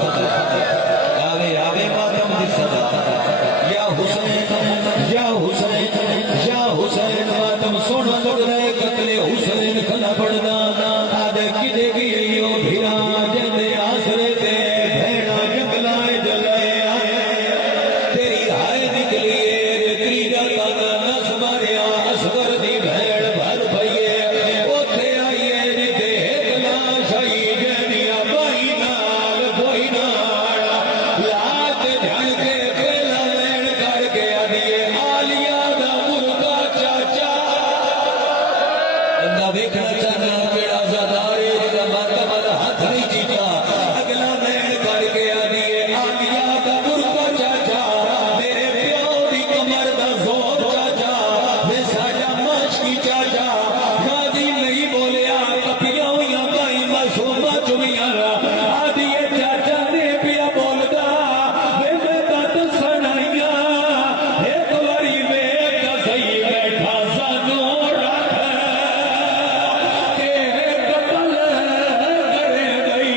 आवे आवे मातम दी सदा या हुसैन मातम सोना लग रहे कतले हुसैन खला पड़ना आदे किदे की यो भिरा जंदे आसरे ते भेड़ा जंगलाए जलाए तेरी हाय निकली तेरी गाता नस मारिया असगर दी भेड़ भर भइए ओथे आइए जिते तलाश आई जनिया भाई नाल कोई नाल लात ध्यान के पेला लैन करके आदिए आलिया दा मुर्गा चाचा अंदा वेखना चाहना केड़ा ज़ादारे दा मातम दा हाथ नहीं जीता अगला लैन करके आदिए आलिया दा मुर्गा चाचा मेरे प्यो दी कमर दा जोर चाचा वे साडा माशकी चाचा गादी नहीं बोलिया कपियां हुईयां भाई मासूमा चुमियां आदिए चाचा ने पिया बोलदा वे मैं तो सुनाइया एक बारी वेख सही बैठा सानू रख तेरे कपल करे गई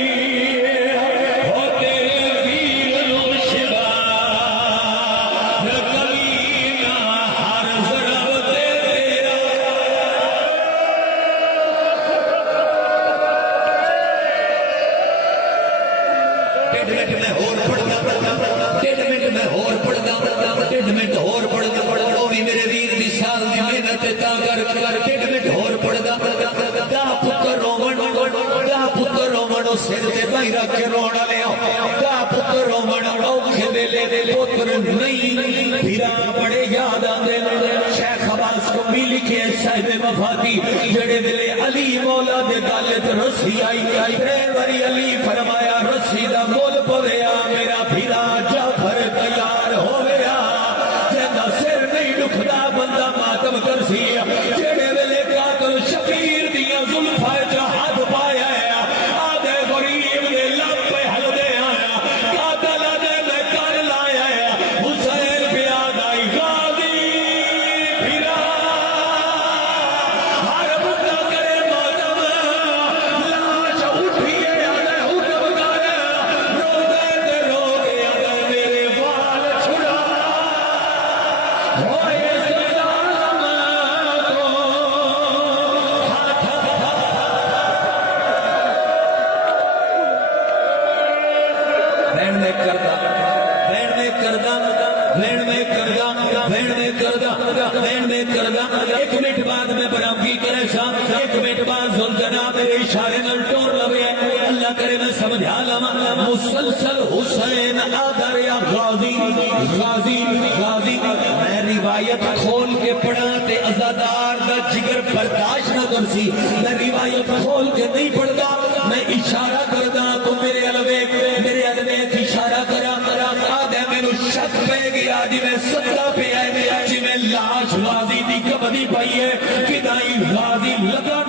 हो तेरे वीर नु शिवा कलीना हर जरब ते तेरा डेढ़ मिनट में होर पढ़दा डेढ़ मिनट में होर पढ़दा डेढ़ मिनट होर पढ़दा ओ भी मेरे वीर दी साल दी मेहनत ता कर डेढ़ मिनट होर पढ़दा दा पुत्र रोवण सिर ते भाई रख के रोण वाले दा पुत्र रोवण औखे वेले दे पुत्र नहीं फिरा बड़े याद आंदे शेख अब्बास को भी लिखे साहिब वफाती जेड़े वेले अली मौला दे गल ते रस्सी आई रे वरी अली फरमाया रस्सी दा मोल पवेया मेरा फिरा जाफर तैयार हो गया जेदा सिर नहीं दुखदा बंदा मातम करसी जेड़े वेले कातल शकीर दियां जुल्फां च हाथ पाया आदे गरीब दे लप हलदे आया कातल दे मैं कर लाया हुसैन प्याद आई गाजी फिरा हर बुद्धा करे मातम लाश उठिए आदे हुक्म कर रोदे ते रोगे आदे मेरे वाल छुड़ा होए सलाम को भैन में करदा एक मिनट बाद में बरामगी करे साहब एक मिनट बाद जुल्जना मेरे इशारे नाल टोर लवे अल्लाह करे मैं समझा लवा मुसलसल हुसैन आदर या गाजी गाजी गाजी मैं रिवायत खोल के पढ़ा ते अज़ादार दा जिगर बर्दाश्त न करसी मैं रिवायत खोल के नहीं पढ़दा मैं इशारा करदा तो मेरे अलवे इशारा करा आदे मैनू शक पे गया जिवें सदा पे है जिवें लाश गाजी दी कबदी पाई है किदाई गाजी लगा